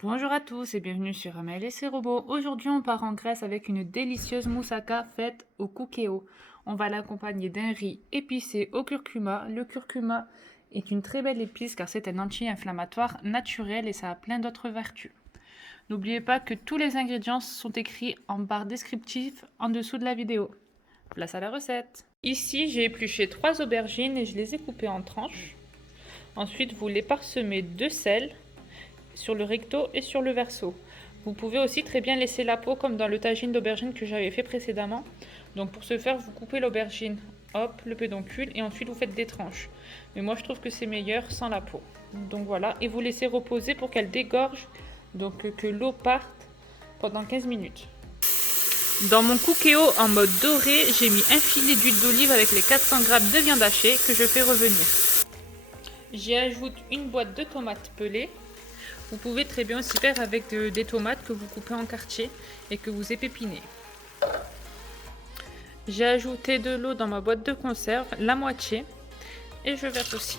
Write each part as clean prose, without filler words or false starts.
Bonjour à tous et bienvenue sur Amel et ses robots. Aujourd'hui, on part en Grèce avec une délicieuse moussaka faite au koukéo. On va l'accompagner d'un riz épicé au curcuma. Le curcuma est une très belle épice car c'est un anti-inflammatoire naturel et ça a plein d'autres vertus. N'oubliez pas que tous les ingrédients sont écrits en barre descriptive en dessous de la vidéo. Place à la recette. Ici, j'ai épluché 3 aubergines et je les ai coupées en tranches. Ensuite, vous les parsemez de sel sur le recto et sur le verso. Vous pouvez aussi très bien laisser la peau comme dans le tagine d'aubergine que j'avais fait précédemment. Donc pour ce faire, vous coupez l'aubergine, hop, le pédoncule et ensuite vous faites des tranches. Mais moi je trouve que c'est meilleur sans la peau. Donc voilà, et vous laissez reposer pour qu'elle dégorge, donc que l'eau parte pendant 15 minutes. Dans mon cookéo en mode doré, j'ai mis un filet d'huile d'olive avec les 400 g de viande hachée que je fais revenir. J'y ajoute une boîte de tomates pelées. Vous pouvez très bien aussi faire avec des tomates que vous coupez en quartiers et que vous épépinez. J'ai ajouté de l'eau dans ma boîte de conserve, la moitié, et je verse aussi.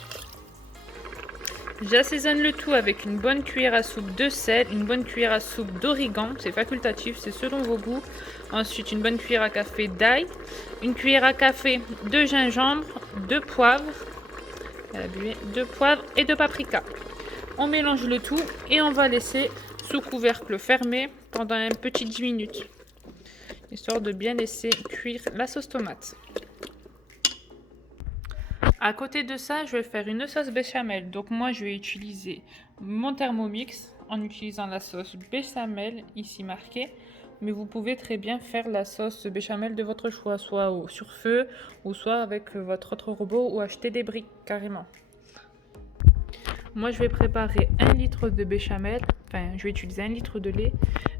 J'assaisonne le tout avec une bonne cuillère à soupe de sel, une bonne cuillère à soupe d'origan, c'est facultatif, c'est selon vos goûts. Ensuite, une bonne cuillère à café d'ail, une cuillère à café de gingembre, de poivre, et de paprika. On mélange le tout et on va laisser sous couvercle fermé pendant un petit 10 minutes, histoire de bien laisser cuire la sauce tomate. À côté de ça, je vais faire une sauce béchamel. Donc moi, je vais utiliser mon Thermomix en utilisant la sauce béchamel ici marquée. Mais vous pouvez très bien faire la sauce béchamel de votre choix, soit sur feu ou soit avec votre autre robot ou acheter des briques carrément. Moi, je vais préparer 1 litre de béchamel. Enfin, je vais utiliser 1 litre de lait.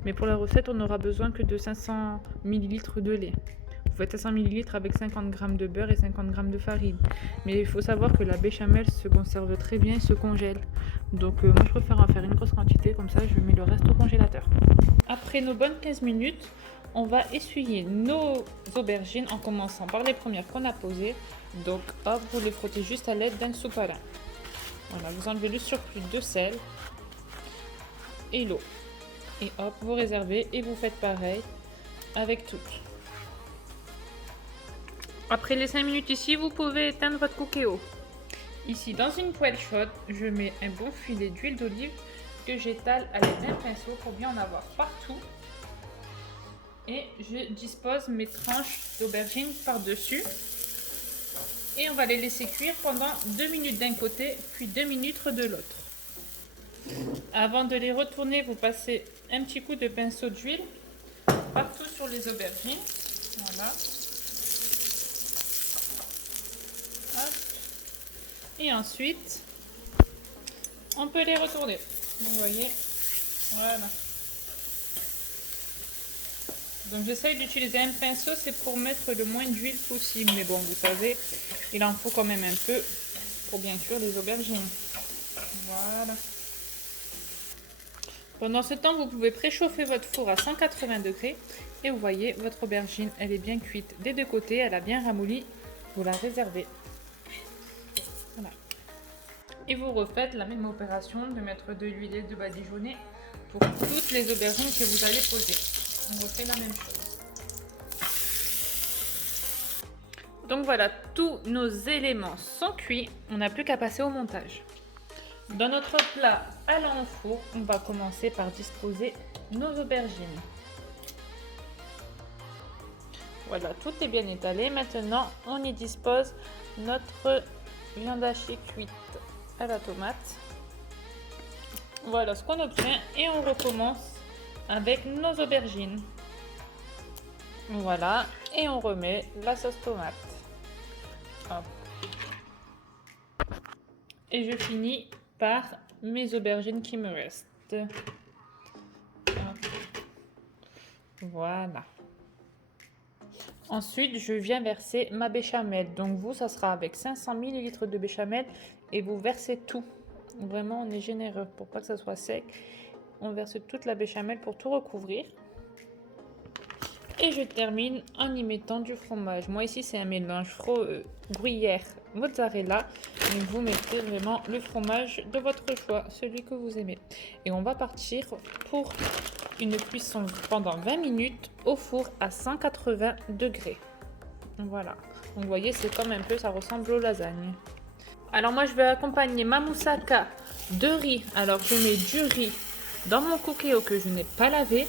Mais pour la recette, on n'aura besoin que de 500 ml de lait. Vous faites 500 ml avec 50 g de beurre et 50 g de farine. Mais il faut savoir que la béchamel se conserve très bien et se congèle. Donc moi, je préfère en faire une grosse quantité. Comme ça, je mets le reste au congélateur. Après nos bonnes 15 minutes, on va essuyer nos aubergines en commençant par les premières qu'on a posées. Donc hop, vous les frottez juste à l'aide d'un sopalin. Voilà, vous enlevez le surplus de sel et l'eau. Et hop, vous réservez et vous faites pareil avec toutes. Après les 5 minutes ici, vous pouvez éteindre votre cookéo. Ici, dans une poêle chaude, je mets un bon filet d'huile d'olive que j'étale à l'aide d'un pinceau pour bien en avoir partout. Et je dispose mes tranches d'aubergines par-dessus. Et on va les laisser cuire pendant 2 minutes d'un côté, puis 2 minutes de l'autre. Avant de les retourner, vous passez un petit coup de pinceau d'huile partout sur les aubergines. Voilà. Hop. Et ensuite, on peut les retourner. Vous voyez, voilà. Donc j'essaye d'utiliser un pinceau, c'est pour mettre le moins d'huile possible. Mais bon, vous savez, il en faut quand même un peu pour bien cuire les aubergines. Voilà. Pendant ce temps, vous pouvez préchauffer votre four à 180 degrés. Et vous voyez, votre aubergine, elle est bien cuite des deux côtés, elle a bien ramolli. Vous la réservez. Voilà. Et vous refaites la même opération de mettre de l'huile et de badigeonner pour toutes les aubergines que vous allez poser. On refait la même chose. Donc voilà, tous nos éléments sont cuits. On n'a plus qu'à passer au montage. Dans notre plat allant au four, on va commencer par disposer nos aubergines. Voilà, tout est bien étalé. Maintenant, on y dispose notre viande hachée cuite à la tomate. Voilà ce qu'on obtient et on recommence avec nos aubergines. Voilà, et on remet la sauce tomate. Hop. Et je finis par mes aubergines qui me restent. Hop. Voilà. Ensuite, je viens verser ma béchamel. Donc vous, ça sera avec 500 ml de béchamel et vous versez tout. Vraiment, on est généreux pour pas que ça soit sec. On verse toute la béchamel pour tout recouvrir. Et je termine en y mettant du fromage. Moi ici c'est un mélange gruyère mozzarella. Donc vous mettez vraiment le fromage de votre choix, celui que vous aimez. Et on va partir pour une cuisson pendant 20 minutes au four à 180 degrés. Voilà. Donc vous voyez, c'est comme un peu, ça ressemble aux lasagnes. Alors moi je vais accompagner ma moussaka de riz. Alors je mets du riz dans mon cookéo que je n'ai pas lavé.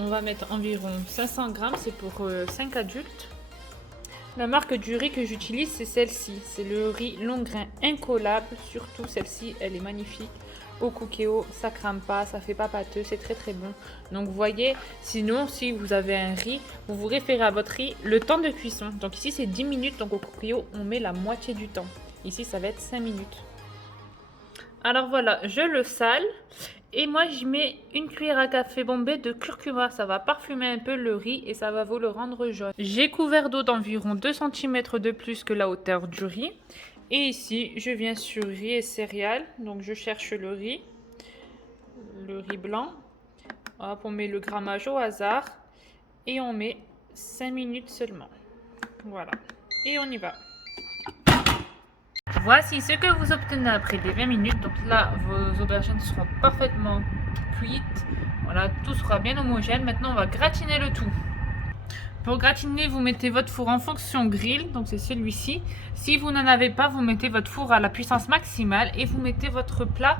On va mettre environ 500 grammes, c'est pour 5 adultes. La marque du riz que j'utilise, c'est celle-ci. C'est le riz long grain incollable. Surtout celle-ci, elle est magnifique. Au cookéo, ça crame pas, ça fait pas pâteux, c'est très très bon. Donc vous voyez, sinon si vous avez un riz, vous vous référez à votre riz, le temps de cuisson. Donc ici c'est 10 minutes, donc au cookéo on met la moitié du temps. Ici ça va être 5 minutes. Alors voilà, je le sale. Et moi, j'y mets une cuillère à café bombée de curcuma. Ça va parfumer un peu le riz et ça va vous le rendre jaune. J'ai couvert d'eau d'environ 2 cm de plus que la hauteur du riz. Et ici, je viens sur riz et céréales. Donc, je cherche le riz blanc. Hop, on met le grammage au hasard. Et on met 5 minutes seulement. Voilà. Et on y va. Voici ce que vous obtenez après les 20 minutes. Donc là, vos aubergines seront parfaitement cuites. Voilà, tout sera bien homogène. Maintenant, on va gratiner le tout. Pour gratiner, vous mettez votre four en fonction grill, donc c'est celui-ci. Si vous n'en avez pas, vous mettez votre four à la puissance maximale et vous mettez votre plat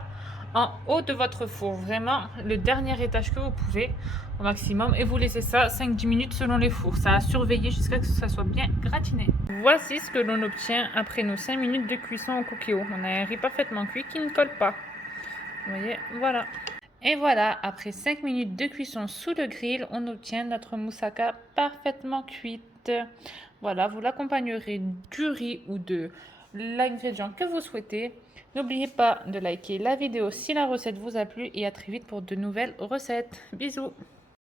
en haut de votre four. Vraiment, le dernier étage que vous pouvez au maximum. Et vous laissez ça 5-10 minutes selon les fours. Ça a surveillé jusqu'à ce que ça soit bien gratiné. Voici ce que l'on obtient après nos 5 minutes de cuisson au cookéo. On a un riz parfaitement cuit qui ne colle pas. Vous voyez, voilà. Et voilà, après 5 minutes de cuisson sous le grill, on obtient notre moussaka parfaitement cuite. Voilà, vous l'accompagnerez du riz ou de l'ingrédient que vous souhaitez. N'oubliez pas de liker la vidéo si la recette vous a plu et à très vite pour de nouvelles recettes. Bisous!